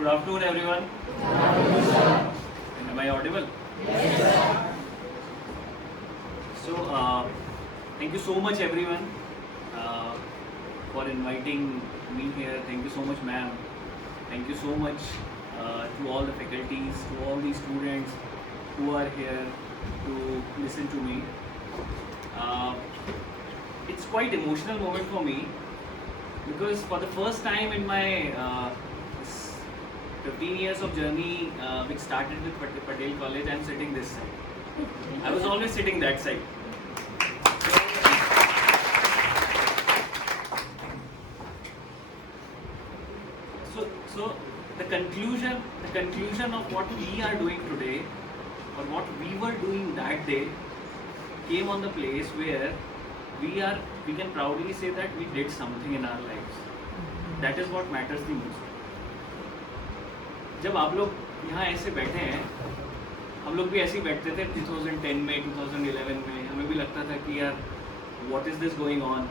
Good afternoon, everyone. Am I audible? Yes. So, thank you so much, everyone, for inviting me here. Thank you so much, ma'am. Thank you so much to all the faculties, to all the students who are here to listen to me. It's quite emotional moment for me because for the first time in my 15 years of journey, which started with Patel College, I'm sitting this side. I was always sitting that side. So the conclusion of what we are doing today, or what we were doing that day, came on the place where we can proudly say that we did something in our lives. That is what matters the most. जब आप लोग यहाँ ऐसे बैठे हैं, हम लोग भी ऐसे ही बैठते थे 2010 में, 2011 में, हमें भी लगता था कि यार what is this going on.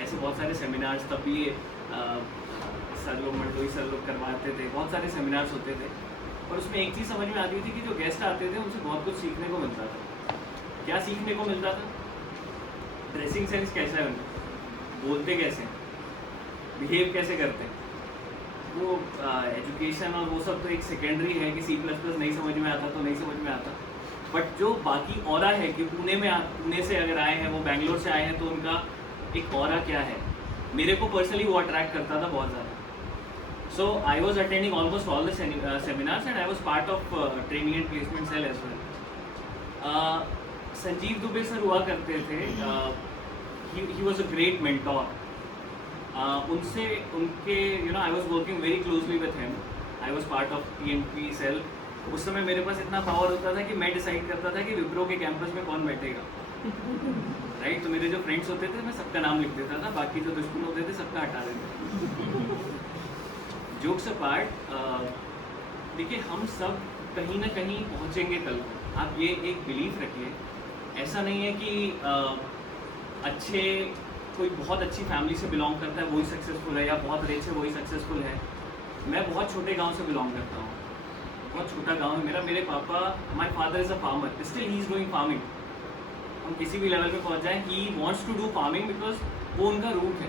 ऐसे बहुत सारे सेमिनार्स तब भी सर लोग मंडोई सर लोग करवाते थे, बहुत सारे सेमिनार्स होते थे और उसमें एक चीज़ समझ में आती थी कि जो गेस्ट आते थे उनसे बहुत कुछ सीखने को मिलता था. क्या सीखने को मिलता था? ड्रेसिंग सेंस कैसा है उनका, बोलते कैसे, बिहेव कैसे करते हैं. वो एजुकेशन और वो सब तो एक सेकेंडरी है कि C++ नहीं समझ में आता तो नहीं समझ में आता, बट जो बाकी ऑरा है कि पुणे से अगर आए हैं, वो बैंगलोर से आए हैं, तो उनका एक ऑरा क्या है. मेरे को पर्सनली वो अट्रैक्ट करता था बहुत ज़्यादा. So I was attending almost all the seminars and I was part of training and placement cell as well. Sanjeev Dubey sir हुआ करते थे, he was a great mentor. उनसे उनके I was working very closely with him. I was part of PMP cell. उस समय मेरे पास इतना power होता था कि मैं डिसाइड करता था कि विप्रो के कैंपस में कौन बैठेगा. राइट. तो मेरे जो फ्रेंड्स होते थे मैं सबका नाम लिख देता था, बाकी जो दुश्मन होते थे सबका हटा देते. जोक्स अपार्ट, देखिए हम सब कहीं ना कहीं पहुँचेंगे कल. आप ये एक बिलीफ रखिए. ऐसा नहीं है कि कोई बहुत अच्छी फैमिली से बिलोंग करता है वही सक्सेसफुल है, या बहुत रिच है वही सक्सेसफुल है. मैं बहुत छोटे गांव से बिलोंग करता हूँ. बहुत छोटा गांव है मेरा. मेरे पापा, my father is a farmer, still he is doing farming. हम किसी भी लेवल पे पहुँच जाएं, he wants to do farming because वो उनका रूट है.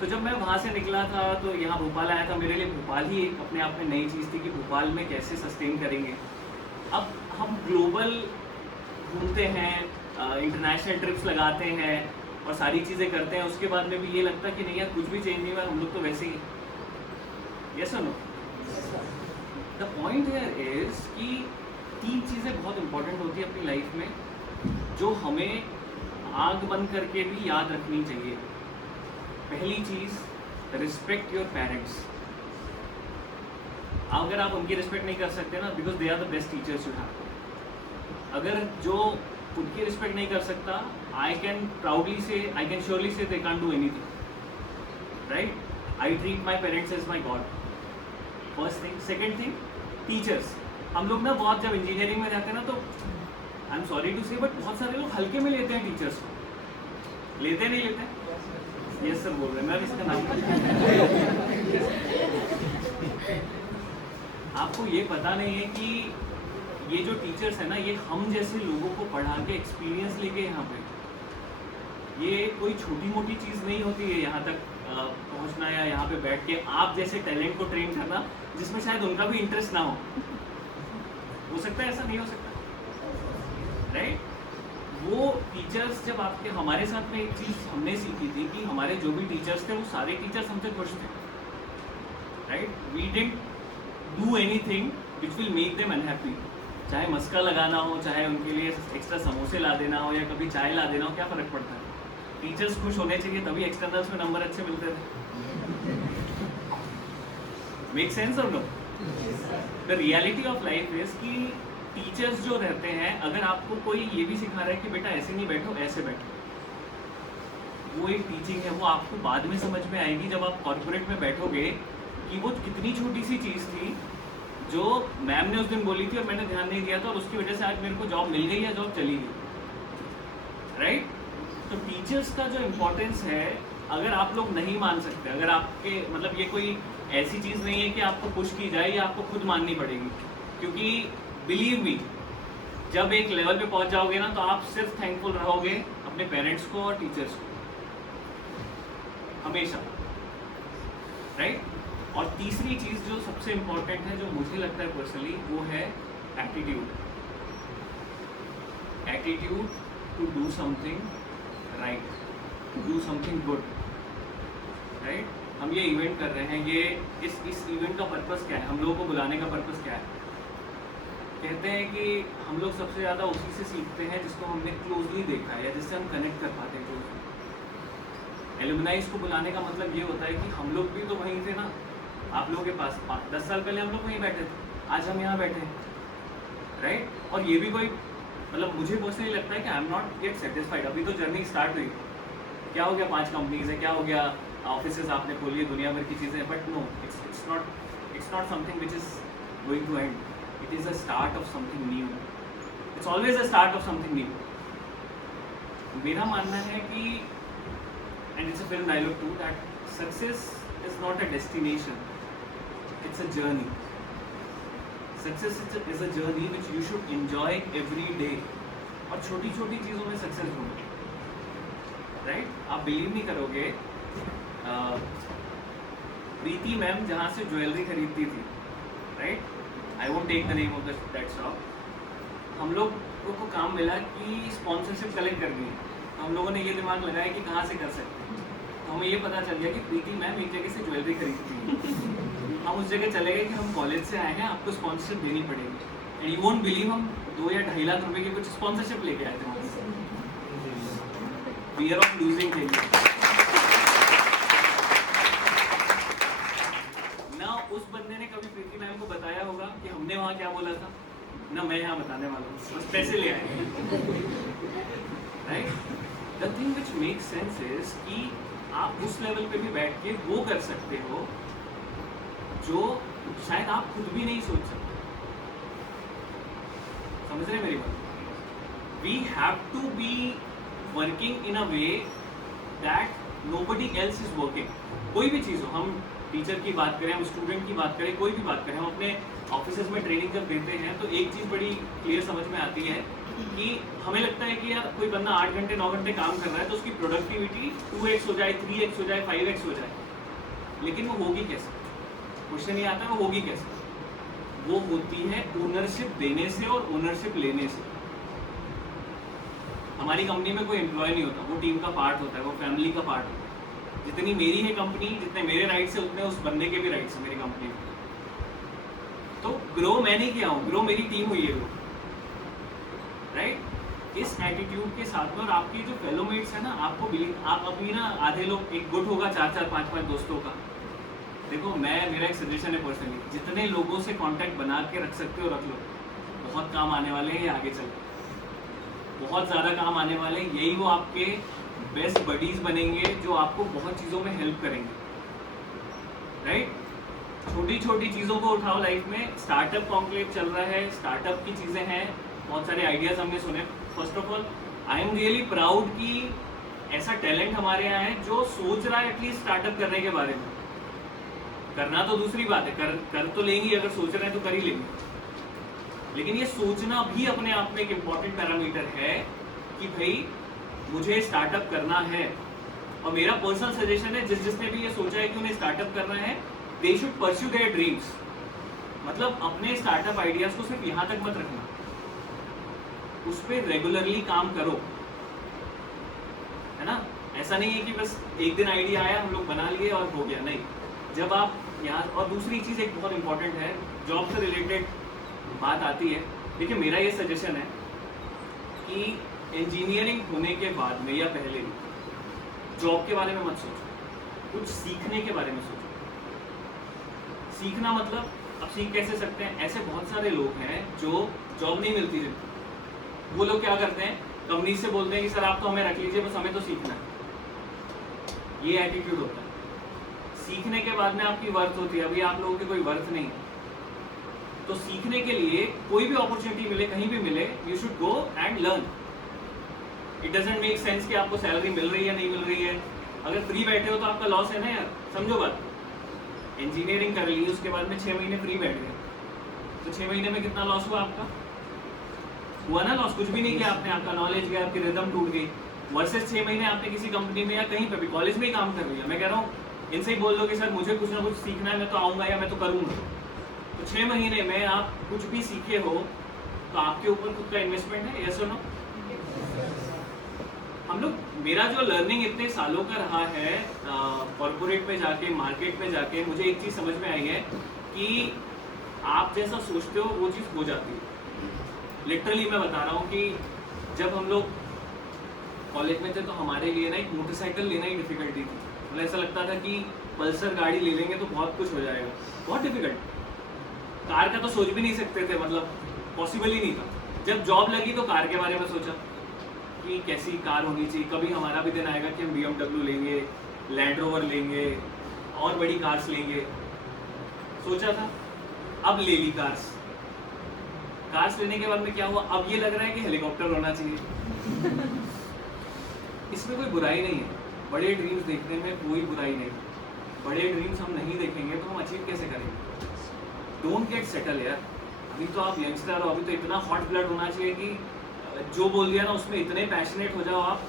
तो जब मैं वहाँ से निकला था तो यहाँ भोपाल आया था. मेरे लिए भोपाल ही एक अपने आप में नई चीज़ थी कि भोपाल में कैसे सस्टेन करेंगे. अब हम ग्लोबल घूमते हैं, इंटरनेशनल ट्रिप्स लगाते हैं और सारी चीज़ें करते हैं, उसके बाद में भी ये लगता है कि नहीं यार कुछ भी चेंज नहीं हुआ, हम लोग तो वैसे ही. यस और no? The point here is कि 3 चीज़ें बहुत इंपॉर्टेंट होती है अपनी लाइफ में जो हमें आग बंद करके भी याद रखनी चाहिए. पहली चीज़, रिस्पेक्ट योर पेरेंट्स. अगर आप उनकी रिस्पेक्ट नहीं कर सकते ना, because they are the best teachers you have. अगर जो उनकी रिस्पेक्ट नहीं कर सकता, I can surely say they can't do anything. Right? I treat my parents as my God. First thing. Second thing, teachers. हम लोग ना बहुत जब इंजीनियरिंग में रहते हैं ना तो आई एम सॉरी टू से बट बहुत सारे लोग हल्के में लेते हैं टीचर्स को. लेते नहीं लेते? यस सर बोल रहे हैं, मैं इसका नाम. आपको ये पता नहीं है कि ये जो टीचर्स है ना, ये हम जैसे लोगों को पढ़ा के एक्सपीरियंस लेके यहाँ पे, ये कोई छोटी मोटी चीज़ नहीं होती है यहाँ तक पहुँचना या यहाँ पे बैठ के आप जैसे टैलेंट को ट्रेन करना जिसमें शायद उनका भी इंटरेस्ट ना हो सकता है. ऐसा नहीं हो सकता. राइट. वो टीचर्स जब आपके, हमारे साथ में एक चीज़ हमने सीखी थी कि हमारे जो भी टीचर्स थे वो सारे टीचर्स हमसे खुश थे. Right. We didn't do anything which will make them unhappy. चाहे मस्का लगाना हो, चाहे उनके लिए एक्स्ट्रा समोसे ला देना हो या कभी चाय ला देना हो, क्या फ़र्क पड़ता है. टीचर्स खुश होने चाहिए, तभी एक्सटर्नल्स में नंबर अच्छे मिलते थे. मेक सेंस और no? The reality of life is कि टीचर्स जो रहते हैं, अगर आपको कोई ये भी सिखा रहा है कि बेटा ऐसे नहीं बैठो, ऐसे बैठो, वो एक टीचिंग है. वो आपको बाद में समझ में आएगी जब आप कॉर्पोरेट में बैठोगे कि वो कितनी छोटी सी चीज़ थी जो मैम ने उस दिन बोली थी और मैंने ध्यान नहीं दिया था और उसकी वजह से आज मेरे को जॉब मिल गई या जॉब चली गई. राइट. तो टीचर्स का जो इम्पोर्टेंस है, अगर आप लोग नहीं मान सकते, अगर आपके मतलब ये कोई ऐसी चीज़ नहीं है कि आपको पुश की जाए या आपको खुद माननी पड़ेगी, क्योंकि बिलीव मी, जब एक लेवल पे पहुंच जाओगे ना तो आप सिर्फ थैंकफुल रहोगे अपने पेरेंट्स को और टीचर्स को, हमेशा, राइट। और तीसरी चीज़ जो सबसे इम्पोर्टेंट है, जो मुझे लगता है पर्सनली, वो है attitude. Attitude to do something right, to do something good, right. हम ये इवेंट कर रहे हैं, ये इस इवेंट का पर्पस क्या है, हम लोगों को बुलाने का पर्पस क्या है? कहते हैं कि हम लोग सबसे ज़्यादा उसी से सीखते हैं जिसको हमने क्लोजली देखा है या जिससे हम कनेक्ट कर पाते हैं क्लोजली। एलुमनाइज को बुलाने का मतलब ये होता है कि हम लोग भी तो वहीं थे ना, आप लोगों के पास 10 साल पहले हम लोग वहीं बैठे थे, आज हम यहाँ बैठे हैं, राइट। और ये भी कोई मतलब मुझे पर्सनली लगता है कि I am not gate satisfied, अभी तो जर्नी स्टार्ट हुई, क्या हो गया 5 कंपनीज है, क्या हो गया ऑफिसेज आपने खोली, दुनिया भर की चीज़ें, but no, it's not something which is going to end, it is a start of something new, it's always a start of something new. मेरा मानना है कि, and it's a film dialogue too, that success is not a destination, it's a journey. Success is a journey which you should enjoy every day, और छोटी छोटी चीज़ों में success ढूंढो, राइट। आप बिलीव नहीं करोगे, प्रीति मैम जहाँ से ज्वेलरी खरीदती थी, right, I won't take the name of that shop, हम लोग को काम मिला कि स्पॉन्सरशिप कलेक्ट करनी है, तो हम लोगों ने ये दिमाग लगाया कि कहाँ से कर सकते हैं, तो हमें ये पता चल गया कि प्रीति मैम एक जगह से ज्वेलरी खरीदती है। हम उस जगह चले गए कि हम कॉलेज से आए हैं, आपको स्पॉन्सरशिप देनी पड़ेगी, एंड यू वोंट बिलीव, हम 2 या 2.5 लाख रुपए की कुछ स्पॉन्सरशिप लेके आए थे, फियर ऑफ लूजिंग के लिए ना। उस बंदे ने कभी प्रीति मैम को बताया होगा कि हमने वहाँ क्या बोला था, ना मैं यहाँ बताने वाला हूँ, बस पैसे ले आए, right. The thing which make sense is कि आप उस लेवल पे भी बैठ के वो कर सकते हो जो शायद आप खुद भी नहीं सोच सकते, समझ रहे मेरी बात? We have to be working in a way that nobody else is working. कोई भी चीज़ हो, हम टीचर की बात करें, हम स्टूडेंट की बात करें, कोई भी बात करें, हम अपने ऑफिसेज में ट्रेनिंग जब देते हैं तो एक चीज़ बड़ी क्लियर समझ में आती है कि हमें लगता है कि यार कोई बंदा 8 घंटे 9 घंटे काम कर रहा है तो उसकी प्रोडक्टिविटी 2x हो जाए, 3x हो जाए, 5x हो जाए, लेकिन वो होगी कैसे? क्वेश्चन ये आता है वो होगी कैसे? वो होती है ओनरशिप देने से और ओनरशिप लेने से। हमारी कंपनी में कोई एम्प्लॉय नहीं होता, वो टीम का पार्ट होता है, वो फैमिली का पार्ट होता है। जितनी मेरी है कंपनी, जितने मेरे राइट्स है, उतने उस बंदे के भी राइट्स है मेरी कंपनी में। तो ग्रो मैं नहीं किया हूँ, ग्रो मेरी टीम हुई है, राइट। इस एटीट्यूड के साथ में, और आपकी जो फेलोमेट्स है ना, आपको बिलीव, आप अभी ना आधे लोग, एक गुट होगा 4-4 5-5 दोस्तों का, देखो मेरा एक सजेशन है पर्सनली, जितने लोगों से कांटेक्ट बना के रख सकते हो रख लो, बहुत काम आने वाले हैं ये आगे चल, बहुत ज़्यादा काम आने वाले हैं, यही वो आपके बेस्ट बडीज बनेंगे जो आपको बहुत चीज़ों में हेल्प करेंगे, राइट। छोटी छोटी चीज़ों को उठाओ लाइफ में। स्टार्टअप कॉन्क्लेव चल रहा है, स्टार्टअप की चीज़ें हैं, बहुत सारे आइडियाज़ हमने सुने। First of all I am really proud कि ऐसा टैलेंट हमारे यहाँ है जो सोच रहा है एटलीस्ट स्टार्टअप करने के बारे में। करना तो दूसरी बात है, कर तो लेंगे, अगर सोच रहे हैं तो कर ही लेंगे, लेकिन ये सोचना भी अपने आप में एक इम्पॉर्टेंट पैरामीटर है कि भाई मुझे स्टार्टअप करना है। और मेरा पर्सनल सजेशन है, जिसने भी ये सोचा है कि उन्हें स्टार्टअप करना है, they should pursue their dreams. मतलब अपने स्टार्टअप आइडियाज को सिर्फ यहाँ तक मत रखना, उस पर रेगुलरली काम करो, है ना। ऐसा नहीं है कि बस एक दिन आइडिया आया हम लोग बना लिए और हो गया, नहीं। जब आप यहाँ, और दूसरी चीज़ एक बहुत इंपॉर्टेंट है, जॉब से रिलेटेड बात आती है। देखिए मेरा ये सजेशन है कि इंजीनियरिंग होने के बाद में या पहले भी जॉब के बारे में मत सोचो, कुछ सीखने के बारे में सोचो। सीखना मतलब, अब सीख कैसे सकते हैं? ऐसे बहुत सारे लोग हैं जो जॉब नहीं मिलती जिनको, वो लोग क्या करते हैं, कंपनी से बोलते हैं कि सर आप तो हमें रख लीजिए, बस हमें तो सीखना है। ये एटीट्यूड होता है। सीखने के बाद में आपकी वर्थ होती है, अभी आप लोगों की कोई वर्थ नहीं है। तो सीखने के लिए कोई भी अपॉर्चुनिटी मिले, कहीं भी मिले, you should go and learn. It doesn't make sense कि आपको सैलरी मिल रही है नहीं मिल रही है, अगर फ्री बैठे हो तो आपका लॉस है ना यार, समझो बात। इंजीनियरिंग कर ली, उसके बाद में 6 महीने फ्री बैठ गए, तो 6 महीने में कितना लॉस हुआ आपका? हुआ ना लॉस? कुछ भी नहीं किया आपने, आपका नॉलेज गया, आपकी रिदम टूट गई। वर्सेस 6 महीने आपने किसी कंपनी में या कहीं पे भी कॉलेज में ही काम कर लिया। मैं कह रहा हूँ इनसे ही बोल दो कि सर मुझे कुछ ना कुछ सीखना है, मैं तो आऊँगा या मैं तो करूँगा। तो 6 महीने में आप कुछ भी सीखे हो तो आपके ऊपर खुद का इन्वेस्टमेंट है, यस और नो? हम लोग, मेरा जो लर्निंग इतने सालों का रहा है कॉर्पोरेट में जाके, मार्केट में जाके, मुझे एक चीज़ समझ में आई है कि आप जैसा सोचते हो वो चीज़ हो जाती है। लिटरली मैं बता रहा हूँ कि जब हम लोग कॉलेज में थे तो हमारे लिए ना एक मोटरसाइकिल लेना ही डिफिकल्टी थी। मतलब ऐसा लगता था कि पल्सर गाड़ी ले लेंगे तो बहुत कुछ हो जाएगा, बहुत डिफिकल्ट। कार का तो सोच भी नहीं सकते थे, मतलब पॉसिबल ही नहीं था। जब जॉब लगी तो कार के बारे में सोचा कि कैसी कार होनी चाहिए, कभी हमारा भी दिन आएगा कि हम BMW लेंगे, लैंड रोवर लेंगे और बड़ी कार्स लेंगे, सोचा था। अब ले ली कार्स। कार्स लेने के बाद में क्या हुआ, अब ये लग रहा है कि हेलीकॉप्टर होना चाहिए। इसमें कोई बुराई नहीं है, बड़े ड्रीम्स देखने में कोई बुराई नहीं। बड़े ड्रीम्स हम नहीं देखेंगे तो हम अचीव कैसे करेंगे? डोंट गेट सेटल यार। अभी तो आप यंगस्टर हो, अभी तो इतना हॉट ब्लड होना चाहिए कि जो बोल दिया ना उसमें इतने पैशनेट हो जाओ आप।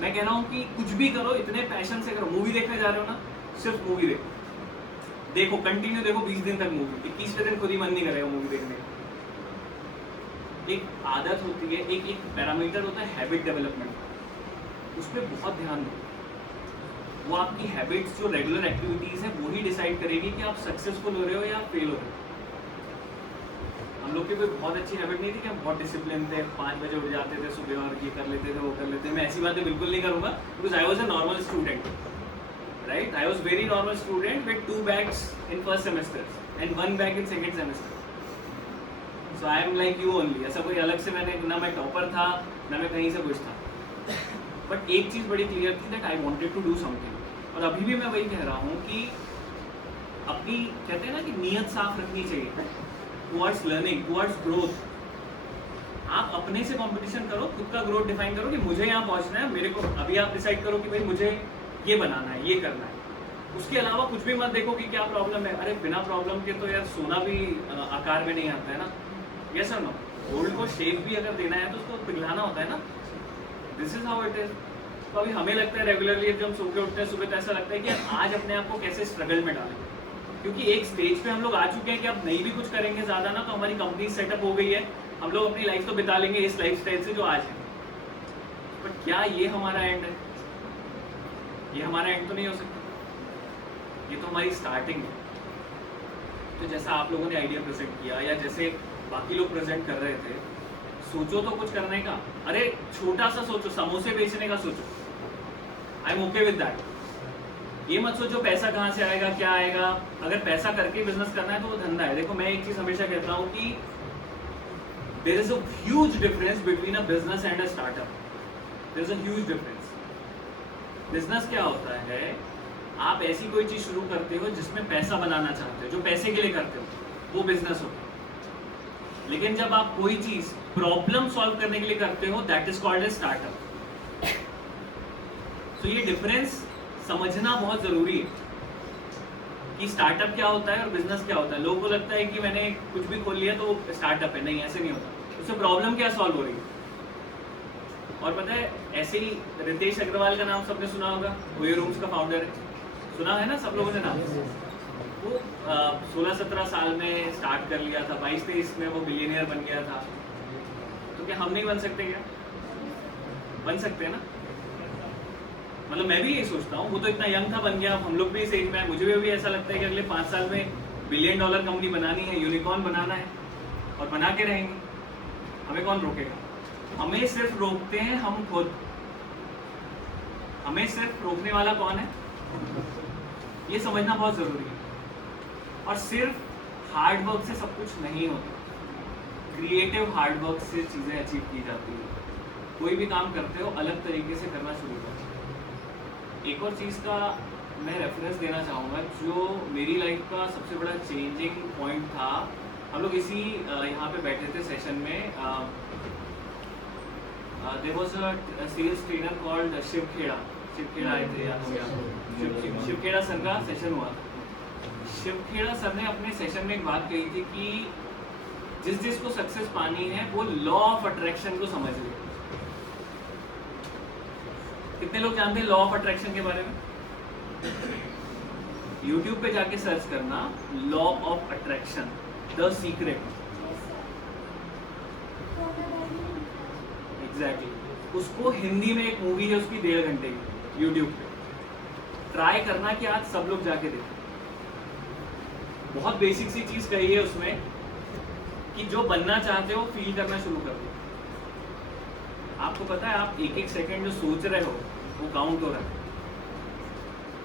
मैं कह रहा हूँ कि कुछ भी करो इतने पैशन से करो। मूवी देखने जा रहे हो ना, सिर्फ मूवी देखो, कंटिन्यू देखो 20 दिन तक मूवी। 21वें दिन खुद ही मन नहीं करेगा मूवी देखने का। एक आदत होती है, एक पैरामीटर होता है हैबिट डेवलपमेंट, उस पर बहुत ध्यान दो। वो आपकी हैबिट्स, जो रेगुलर एक्टिविटीज़ है, वो ही डिसाइड करेगी कि आप सक्सेसफुल हो रहे हो या फेल हो रहे हो। हम लोग की कोई बहुत अच्छी हैबिट नहीं थी कि हम बहुत डिसिप्लिन थे, 5 बजे उठ जाते थे सुबह और ये कर लेते थे वो कर लेते थे। मैं ऐसी बातें बिल्कुल नहीं करूँगा, because I was a normal student, right? I was very normal student with 2 bags in first semester and 1 bag in second semester. So I am like you only. ऐसा कोई अलग से मैंने, ना मैं टॉपर था ना मैं कहीं से कुछ था, बट एक चीज़ बड़ी क्लियर थी that I wanted to do something. और अभी भी मैं वही कह रहा हूँ कि अपनी, कहते हैं ना कि नीयत साफ रखनी चाहिए टुवर्ड्स लर्निंग, टुवर्ड्स ग्रोथ। आप अपने से कंपटीशन करो, खुद का ग्रोथ डिफाइन करो कि मुझे यहाँ पहुँचना है, मेरे को। अभी आप डिसाइड करो कि भाई मुझे ये बनाना है, ये करना है। उसके अलावा कुछ भी मत देखो कि क्या प्रॉब्लम है। अरे बिना प्रॉब्लम के तो यार सोना भी आकार में नहीं आता है ना, यस और नो? गोल्ड को शेप भी अगर देना है तो उसको पिघलाना होता है ना। This is how it is. तो अभी हमें लगता है रेगुलरली जब हम सो के उठते हैं सुबह, तो ऐसा लगता है कि आज अपने आप को कैसे स्ट्रगल में डालें, क्योंकि एक स्टेज पे हम लोग आ चुके हैं कि अब नहीं भी कुछ करेंगे ज़्यादा ना तो हमारी कंपनी सेटअप हो गई है, हम लोग अपनी लाइफ तो बिता लेंगे इस लाइफ स्टाइल से जो आज है। बट क्या ये हमारा एंड है? ये हमारा एंड तो नहीं हो सकता, ये तो हमारी स्टार्टिंग है। तो जैसा आप लोगों ने आइडिया प्रेजेंट किया या जैसे बाकी लोग प्रेजेंट कर रहे थे, सोचो तो कुछ करने का। अरे छोटा सा सोचो, समोसे बेचने का सोचो, आई एम ओके विद दैट। ये मत सोचो पैसा कहाँ से आएगा, क्या आएगा। अगर पैसा करके बिजनेस करना है तो वो धंधा है। देखो मैं एक चीज हमेशा कहता हूँ कि there is a huge difference between a business and a startup. There is a huge difference. Business क्या होता है, आप ऐसी कोई चीज शुरू करते हो जिसमें पैसा बनाना चाहते हो, जो पैसे के लिए करते हो, वो बिजनेस होता है। लेकिन जब आप कोई चीज प्रॉब्लम सॉल्व करने के लिए करते हो, that is called a startup. तो ये डिफरेंस समझना बहुत जरूरी है कि स्टार्टअप क्या होता है और बिजनेस क्या होता है। लोगों को लगता है कि मैंने कुछ भी खोल लिया तो वो स्टार्टअप है। नहीं, ऐसे नहीं होता। उससे प्रॉब्लम क्या सॉल्व हो रही है। और पता है, ऐसे ही रितेश अग्रवाल का नाम सबने सुना होगा, वो रूम्स का फाउंडर है, सुना है ना सब लोगों ने नाम। वो 16-17 साल में स्टार्ट कर लिया था, 22-23 में वो बिलियनियर बन गया था। तो क्या हम नहीं बन सकते? क्या बन सकते हैं ना? मतलब मैं भी यही सोचता हूँ, वो तो इतना यंग था, बन गया। हम लोग भी इस एज में, मुझे भी ऐसा लगता है कि अगले 5 साल में $1 बिलियन कंपनी बनानी है, यूनिकॉर्न बनाना है, और बना के रहेंगे। हमें कौन रोकेगा? हमें सिर्फ रोकते हैं हम खुद। हमें सिर्फ रोकने वाला कौन है, ये समझना बहुत जरूरी है। और सिर्फ हार्ड वर्क से सब कुछ नहीं होता, क्रिएटिव हार्ड वर्क से चीज़ें अचीव की जाती है। कोई भी काम करते हो अलग तरीके से करना शुरू करो। एक और चीज़ का मैं रेफरेंस देना चाहूँगा, जो मेरी लाइफ का सबसे बड़ा चेंजिंग पॉइंट था। हम लोग इसी यहाँ पे बैठे थे सेशन में। There was a sales trainer called Shiv Khera आए थे, याद हो गया? शिव खेड़ा सर का सेशन हुआ। शिव खेड़ा सर ने अपने सेशन में एक बात कही थी कि जिसको सक्सेस पानी है वो लॉ ऑफ अट्रैक्शन को समझ ले। कितने लोग जानते हैं लॉ ऑफ अट्रैक्शन के बारे में? YouTube पे जाके सर्च करना law of attraction, the secret. Exactly, उसको हिंदी में एक मूवी है उसकी 1.5 घंटे की YouTube पे। ट्राई करना कि आज सब लोग जाके देखें। बहुत बेसिक सी चीज कही है उसमें कि जो बनना चाहते हो फील करना शुरू कर दो। आपको पता है आप एक एक सेकंड जो सोच रहे हो वो काउंट हो रहा है।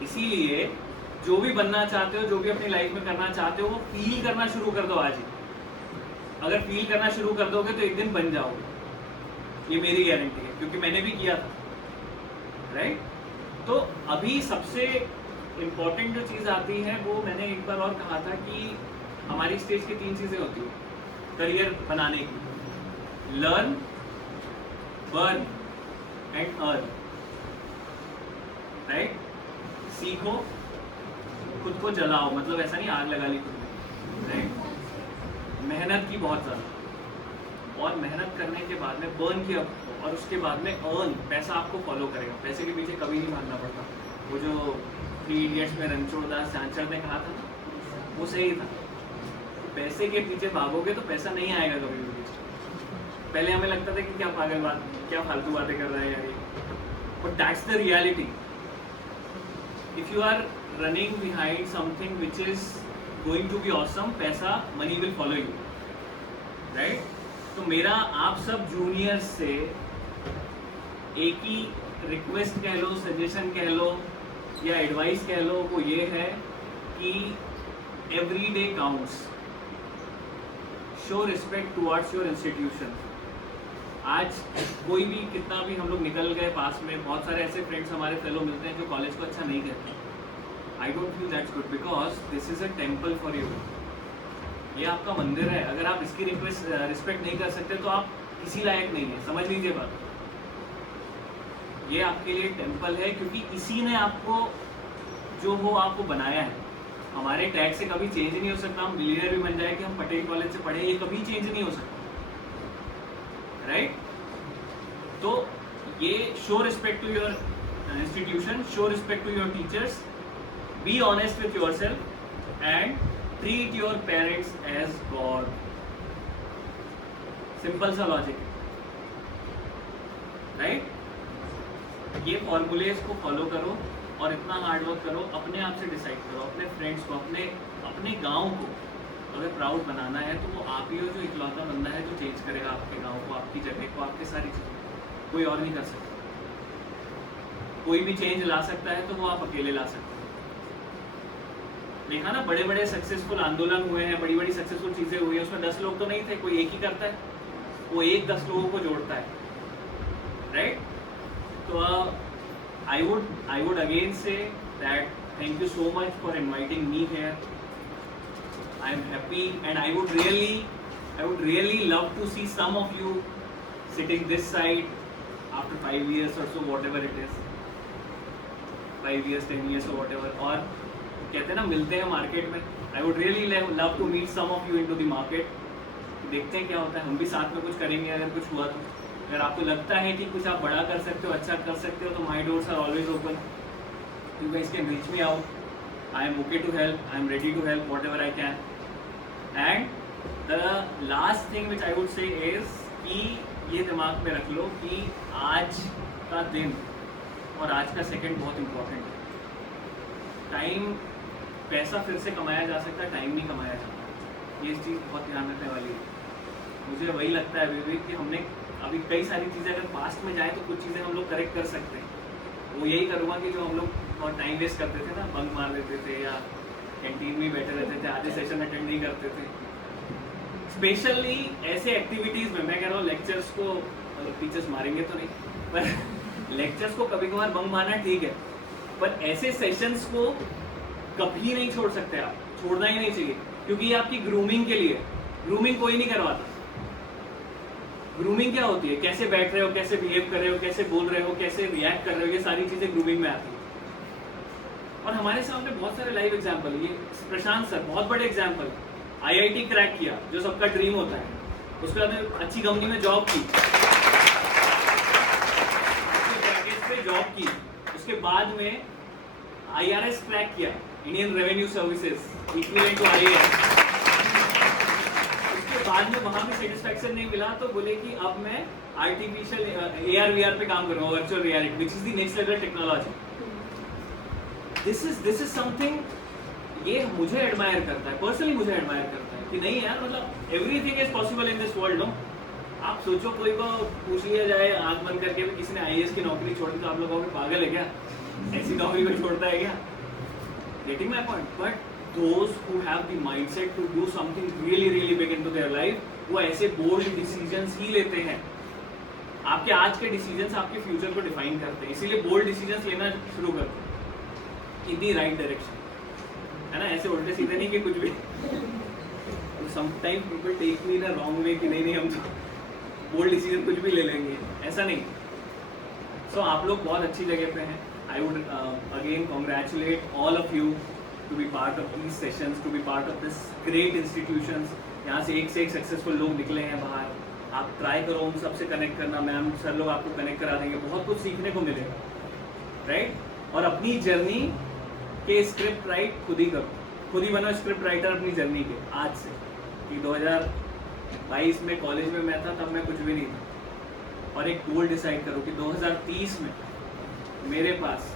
इसीलिए जो भी बनना चाहते हो, जो भी अपनी लाइफ में करना चाहते हो, वो फील करना शुरू कर दो आज ही। अगर फील करना शुरू कर दोगे तो एक दिन बन जाओगे, ये मेरी गारंटी है, क्योंकि मैंने भी किया था, राइट? तो अभी सबसे इम्पोर्टेंट जो चीज़ आती है वो मैंने एक बार और कहा था कि हमारी स्टेज की 3 चीज़ें होती है करियर बनाने की: learn, burn and earn, right? सीखो, खुद को जलाओ, मतलब ऐसा नहीं आग लगा ली खुद में, राइट? मेहनत की बहुत ज़्यादा, और मेहनत करने के बाद में बर्न किया, और उसके बाद में अर्न, पैसा आपको फॉलो करेगा। पैसे के पीछे कभी नहीं भागना पड़ता। वो जो 3 इडियट्स में रणछोड़ दास चांचड़ ने कहा था ना, वो सही था। पैसे के पीछे भागोगे तो पैसा नहीं आएगा कभी भी पीछे। पहले हमें लगता था कि क्या पागल बात, क्या फालतू बातें कर रहा है यार ये, but that's the reality. If you are running behind something which is going to be awesome, पैसा, money will follow you, right? तो मेरा आप सब जूनियर्स से एक ही रिक्वेस्ट कह लो, सजेशन कह लो या एडवाइस कह लो, वो ये है कि every day counts, show respect towards your institution. आज कोई भी, कितना भी हम लोग निकल गए पास में, बहुत सारे ऐसे फ्रेंड्स हमारे फेलो मिलते हैं जो कॉलेज को अच्छा नहीं कहते। I don't feel that's good, because this is a temple for you. ये आपका मंदिर है। अगर आप इसकी रिस्पेक्ट नहीं कर सकते तो आप किसी लायक नहीं है, समझ लीजिए बात। ये आपके लिए टेम्पल है, क्योंकि इसी ने आपको जो हो आपको बनाया है। हमारे टैग से कभी चेंज नहीं हो सकता। हम बिलियनर भी बन जाए कि हम पटेल कॉलेज से पढ़े, ये कभी चेंज नहीं हो सकता, राइट? तो ये show respect to your institution, show respect to your teachers, be honest with yourself and treat your parents as god. Simple सा लॉजिक, राइट? ये फॉर्मूलेज को फॉलो करो और इतना हार्डवर्क करो, अपने आप से डिसाइड करो, अपने फ्रेंड्स को, अपने गांव को अगर प्राउड बनाना है तो वो आप ही हो जो इकलौता बंदा है जो चेंज करेगा आपके गांव को, आपकी जगह को, आपकी सारी चीज़ें। कोई और नहीं कर सकता। कोई भी चेंज ला सकता है तो वो आप अकेले ला सकते हैं। देखा ना, बड़े बड़े सक्सेसफुल आंदोलन हुए हैं, बड़ी बड़ी सक्सेसफुल चीज़ें हुई हैं, उसमें 10 लोग तो नहीं थे, कोई एक ही करता है, वो एक 10 लोगों को जोड़ता है, right? So I would again say that thank you so much for inviting me here. I am happy, and I would really love to see some of you sitting this side after 5 years or so, whatever it is, 5 years, 10 years or whatever. और कहते हैं ना, मिलते हैं market में। I would really love to meet some of you into the market. देखते हैं क्या होता है, हम भी साथ में कुछ करेंगे अगर कुछ हुआ तो। अगर आपको लगता है कि कुछ आप बड़ा कर सकते हो, अच्छा कर सकते हो, तो my doors are always open. You guys can reach me out. I am okay to help, I am ready to help whatever I can. And the last thing which I would say is कि ये दिमाग में रख लो कि आज का दिन और आज का सेकंड बहुत इम्पोर्टेंट है। टाइम, पैसा फिर से कमाया जा सकता है, टाइम नहीं कमाया जाता। ये चीज़ बहुत ध्यान रखने वाली है। मुझे वही लगता है अभी कि हमने अभी कई सारी चीज़ें अगर पास्ट में जाए तो कुछ चीज़ें हम लोग करेक्ट कर सकते हैं। वो यही करूँगा कि जो हम लोग बहुत टाइम वेस्ट करते थे ना, बंक मार देते थे या कैंटीन में बैठे रहते थे, आधे सेशन अटेंड नहीं करते थे। स्पेशली ऐसे एक्टिविटीज़ में, मैं कह रहा हूँ लेक्चर्स को, मतलब टीचर्स मारेंगे तो नहीं, पर लेक्चर्स को कभी कभार बंक मारना ठीक है, पर ऐसे सेशंस को कभी नहीं छोड़ सकते आप, छोड़ना ही नहीं चाहिए, क्योंकि ये आपकी ग्रूमिंग के लिए। ग्रूमिंग कोई नहीं करवाता। ग्रूमिंग क्या होती है? कैसे बैठ रहे हो, कैसे बिहेव कर रहे हो, कैसे बोल रहे हो, कैसे रिएक्ट कर रहे हो, ये सारी चीज़ें ग्रूमिंग में आती है। और हमारे सामने बहुत सारे लाइव एग्जाम्पल, ये प्रशांत सर बहुत बड़े एग्जाम्पल, IIT क्रैक किया जो सबका ड्रीम होता है, उसके बाद में अच्छी कंपनी में जॉब की, जॉब की, उसके बाद में IRS क्रैक किया, Indian revenue services equivalent to IAS। उसके बाद में वहां भी सेटिस्फैक्शन नहीं मिला तो बोले कि अब मैं आर्टिफिशियल AR VR पे काम कर रहा हूँ, virtual reality, which is the next level technology. This is something, ये मुझे एडमायर करता है, पर्सनली मुझे एडमायर करता है कि नहीं यार, मतलब everything is possible in this world. No, आप सोचो कोई को पूछ लिया जाए आंख बंद करके भी किसी ने IAS की नौकरी छोड़ी तो आप लोगों को पागल है क्या, ऐसी नौकरी को छोड़ता है क्या? Getting my point? But those who have the mindset to do something really really big into their life, वो ऐसे बोल्ड डिसीजंस ही लेते हैं। आपके आज के डिसीजंस आपके फ्यूचर को डिफाइन करते हैं, इसीलिए बोल्ड डिसीजंस लेना शुरू करते हैं इन दी राइट डायरेक्शन, है ना? ऐसे उल्टे सीधे नहीं कि कुछ भी। Sometimes people take me in a wrong way कि नहीं हम बोल्ड डिसीजन कुछ भी ले लेंगे, ऐसा नहीं। सो आप लोग बहुत अच्छी जगह पे हैं। I would again congratulate all of you to be part of these sessions, to be part of this great institutions. यहाँ से एक सक्सेसफुल लोग निकले हैं बाहर। आप ट्राई करो उन सबसे कनेक्ट करना, मैम सर लोग आपको कनेक्ट करा देंगे, बहुत कुछ सीखने को मिलेगा, राइट? और अपनी जर्नी के स्क्रिप्ट राइट खुद ही करो, खुद ही बनो स्क्रिप्ट राइटर अपनी जर्नी के आज से। कि 2022 में कॉलेज में मैं था, तब मैं कुछ भी नहीं था, और एक गोल डिसाइड करो कि 2030 में मेरे पास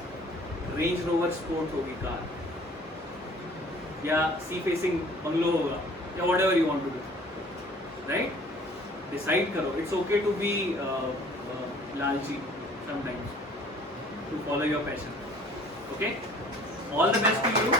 रेंज रोवर स्पोर्ट होगी कार, या सी फेसिंग बंगलो होगा, या whatever you want to do, right? Decide करो। इट्स ओके टू बी लालची sometimes, to follow your passion. Okay, all the best to you.